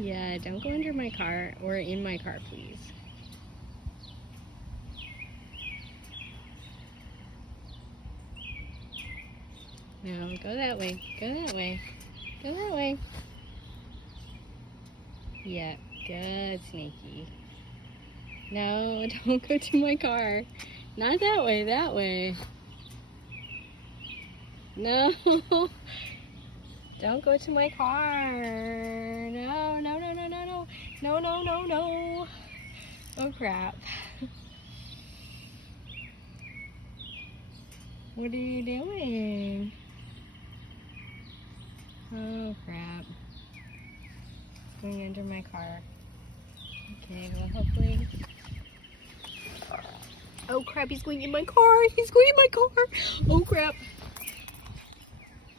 Yeah, don't go under my car or in my car, please. No, go that way. Go that way. Go that way. Yeah, good, Sneaky. No, don't go to my car. Not that way, that way. No. Don't go to my car. No, no, no, no, no, no. No, no, no, no. Oh, crap. What are you doing? Oh, crap. Going under my car. Okay, well, hopefully... Oh, crap, he's going in my car. He's going in my car. Oh, crap.